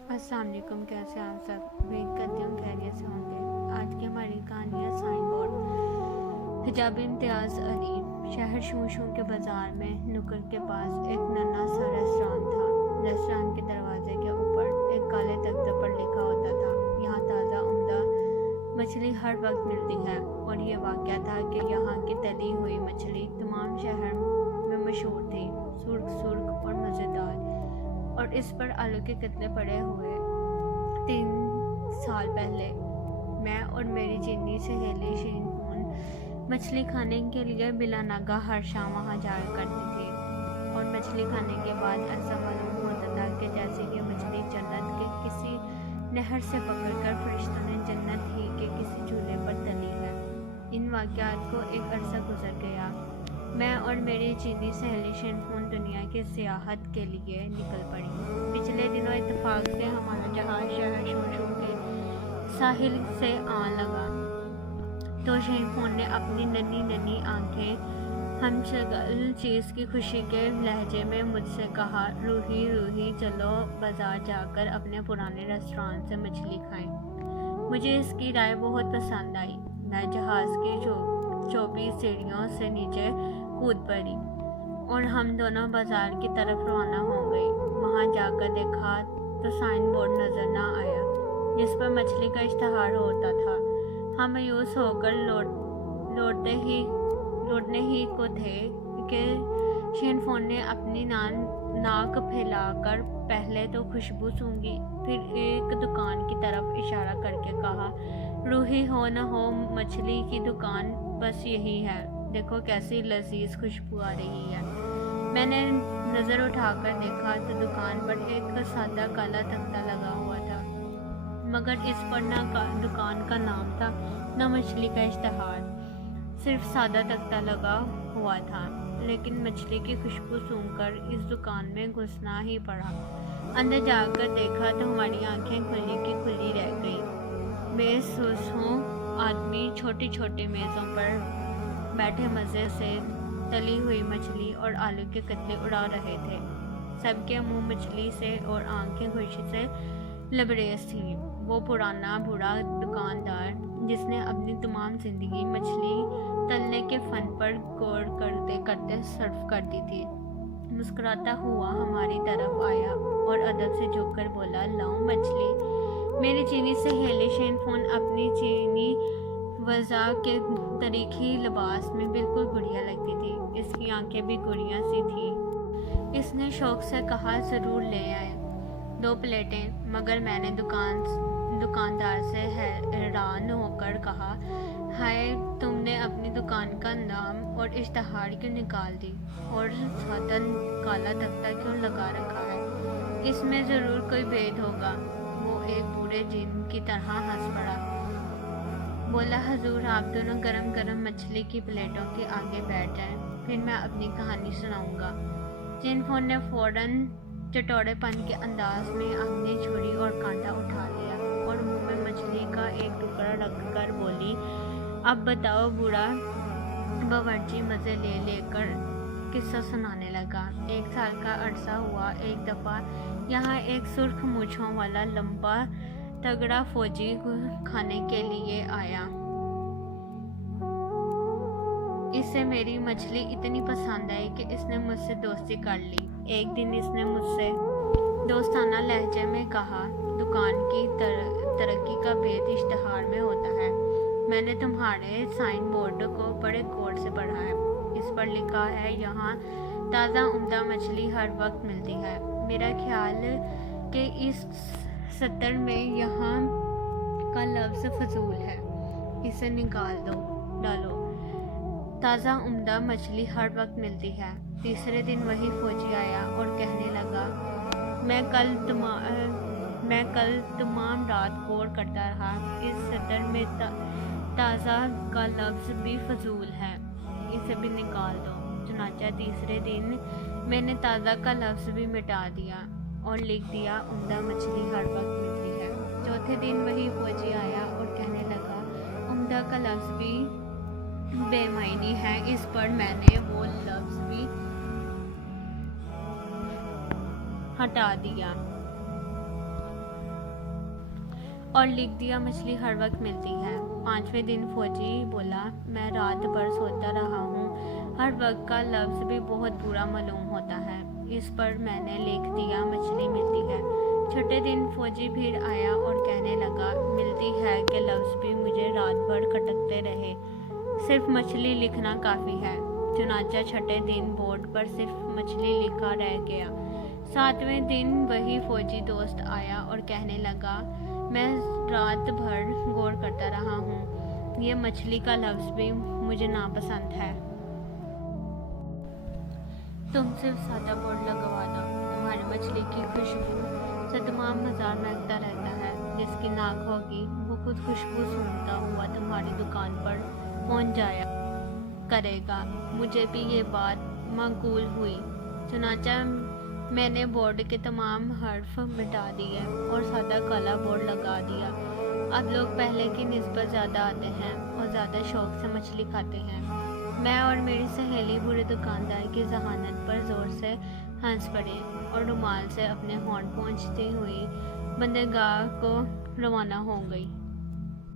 अस्सलाम वालेकुम। कैसे हैं आप सब? उम्मीद करती हूँ खैरियत से होंगे। आज की हमारी कहानी है साइन बोर्ड। हिजाब इम्तियाज़ अली। शहर शूशू के बाज़ार में नुक्कड़ के पास एक नन्हा सा रेस्टोरेंट था। रेस्टोरेंट के दरवाजे के ऊपर एक काले तख्ते पर लिखा होता था, यहाँ ताज़ा उम्दा मछली हर वक्त मिलती है। और ये वाक़या था कि यहाँ की तली हुई मछली तमाम शहर में मशहूर थी, सुर्ख सुर्ख और मज़ेदार। और इस पर आलू के कतले पड़े हुए। 3 साल पहले मैं और मेरी चीनी सहेली शीनून मछली खाने के लिए बिला नागा हर शाम वहाँ जाया करती थी। और मछली खाने के बाद ऐसा मालूम होता था कि जैसे ये मछली जन्नत के किसी नहर से पकड़कर फरिश्तों ने जन्नत ही के किसी झूले पर तली है। इन वाक़यात को एक अरसा गुजर गया। मैं और मेरी चीनी सहेली शिनफून दुनिया की सियाहत के लिए निकल पड़ी। पिछले दिनों इत्तेफाक से हमारा जहाज़ शहर शूशू के साहिल से आने लगा तो शिनफून ने अपनी नन्ही नन्ही आंखें हमशक्ल चीज़ की खुशी के लहजे में मुझसे कहा, रूही रूही चलो बाज़ार जाकर अपने पुराने रेस्टोरेंट से मछली खाएं। मुझे इसकी राय बहुत पसंद आई। मैं जहाज़ की चौबीस सीढ़ियों से नीचे कूद पड़ी और हम दोनों बाजार की तरफ रवाना हो गए। वहाँ जाकर देखा तो साइन बोर्ड नज़र न आया जिस पर मछली का इश्तहार होता था। हम मायूस होकर लौटने ही को थे कि शिनफोन ने अपनी नाक फैलाकर पहले तो खुशबू सूंघी, फिर एक दुकान की तरफ इशारा करके कहा, रूही हो न हो मछली की दुकान बस यही है, देखो कैसी लजीज खुशबू आ रही है। मैंने नज़र उठाकर देखा तो दुकान पर एक सादा काला तख्ता लगा हुआ था, मगर इस पर न दुकान का नाम था न मछली का इश्तहार। सिर्फ सादा तख्ता लगा हुआ था, लेकिन मछली की खुशबू सूंघकर इस दुकान में घुसना ही पड़ा। अंदर जाकर देखा तो हमारी आंखें खुली की खुली रह गई। बेसोसों आदमी छोटी छोटी मेज़ों पर बैठे मज़े से तली हुई मछली और आलू के कतले उड़ा रहे थे। सबके मुंह मछली से और आंखें खुशी से लबरेज थीं। वो पुराना बूढ़ा दुकानदार जिसने अपनी तमाम ज़िंदगी मछली तलने के फ़न पर गौर करते करते सर्व कर दी थी, मुस्कुराता हुआ हमारी तरफ आया और अदब से झुककर बोला, लाओ मछली। मेरी चीनी सहेली शिनफोन अपनी चीनी वज़ा के तरीक़ी लिबास में बिल्कुल गुड़िया लगती थी। इसकी आंखें भी गुड़िया सी थी। इसने शौक़ से कहा, ज़रूर ले आए 2 प्लेटें। मगर मैंने दुकानदार से हैरान होकर कहा, हाय, तुमने अपनी दुकान का नाम और इश्तहार क्यों निकाल दी और सादा काला तख्ता क्यों लगा रखा है? इसमें ज़रूर कोई भेद होगा। वो एक बूढ़े जिन की तरह हंस पड़ा। बोला, हजूर, आप दोनों गरम गरम मछली की प्लेटों के आगे बैठ जाएं, फिर मैं अपनी कहानी सुनाऊंगा। शिनफोन ने फ़ौरन चटोरेपन के अंदाज में अपनी छुरी और कांटा उठा लिया और मुंह में मछली का एक टुकड़ा रखकर बोली, अब बताओ। बूढ़ा बावर्ची मज़े ले लेकर किस्सा सुनाने लगा। 1 साल का अरसा हुआ, एक दफ़ा यहाँ एक सुर्ख मूँछों वाला लंबा तगड़ा फौजी खाने के लिए आया। इसे मेरी मछली इतनी पसंद आई कि इसने मुझसे दोस्ती कर ली। एक दिन इसने मुझसे दोस्ताना लहजे में कहा, दुकान की तरक्की का भेद इश्तहार में होता है। मैंने तुम्हारे साइन बोर्ड को बड़े गौर से पढ़ा है। इस पर लिखा है, यहाँ ताज़ा उम्दा मछली हर वक्त मिलती है। मेरा ख्याल कि इस सतर में यहाँ का लफ्ज़ फजूल है, इसे निकाल डालो। ताज़ा उम्दा मछली हर वक्त मिलती है। तीसरे दिन वही फौजी आया और कहने लगा, मैं कल तमाम रात गौर करता रहा, इस सतर में ताज़ा का लफ्ज़ भी फजूल है, इसे भी निकाल दो। चुनांचे तीसरे दिन मैंने ताज़ा का लफ्ज़ भी मिटा दिया और लिख दिया, उम्दा मछली हर वक्त मिलती है। चौथे दिन वही फौजी आया और कहने लगा, उम्दा का लफ्ज़ भी बेमायनी है। इस पर मैंने वो लफ्ज़ भी हटा दिया। اور لکھ دیا مچھلی ہر وقت ملتی ہے۔ 5ویں دن فوجی بولا میں رات بھر سوتا رہا ہوں، ہر وقت کا لفظ بھی بہت برا معلوم ہوتا ہے، اس پر میں نے لکھ دیا مچھلی ملتی ہے۔ 6 دن فوجی پھر آیا اور کہنے لگا ملتی ہے کہ لفظ بھی مجھے رات بھر کھٹکتے رہے، صرف مچھلی لکھنا کافی ہے۔ چنانچہ 6 دن بورڈ پر صرف مچھلی لکھا رہ گیا۔ 7ویں دن وہی فوجی دوست آیا اور کہنے لگا میں رات بھر غور کرتا رہا ہوں، یہ مچھلی کا لفظ بھی مجھے ناپسند ہے۔ تم صرف سادہ بورڈ لگوا دو، تمہاری مچھلی کی خوشبو سے تمام بازار مہکتا رہتا ہے، جس کی ناک ہوگی وہ خود خوشبو سونگھتا ہوا تمہاری دکان پر پہنچ جایا کرے گا۔ مجھے بھی یہ بات معقول ہوئی، چنانچہ میں نے بورڈ کے تمام حرف مٹا دیے اور سادہ کالا بورڈ لگا دیا۔ اب لوگ پہلے کی نسبت زیادہ آتے ہیں اور زیادہ شوق سے مچھلی کھاتے ہیں۔ میں اور میری سہیلی برے دکاندار کی ذہانت پر زور سے ہنس پڑے اور رومال سے اپنے ہونٹ پونچھتی ہوئی بندرگاہ کو روانہ ہو گئی۔